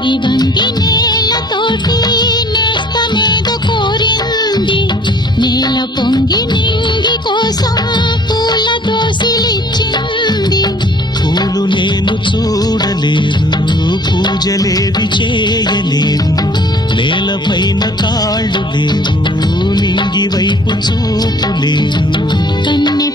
వంగి వంగి నేలతోటి నేస్తమేదో కోరింది. నేల పొంగి నింగి కోసం పూల దోసిలిచ్చింది. పూలు నేను చూడలేదు, పూజలేవి చేయలేదు. నేలపైన కాళ్ళు లేవు, నింగి వైపు చూపు లేదు. కన్నె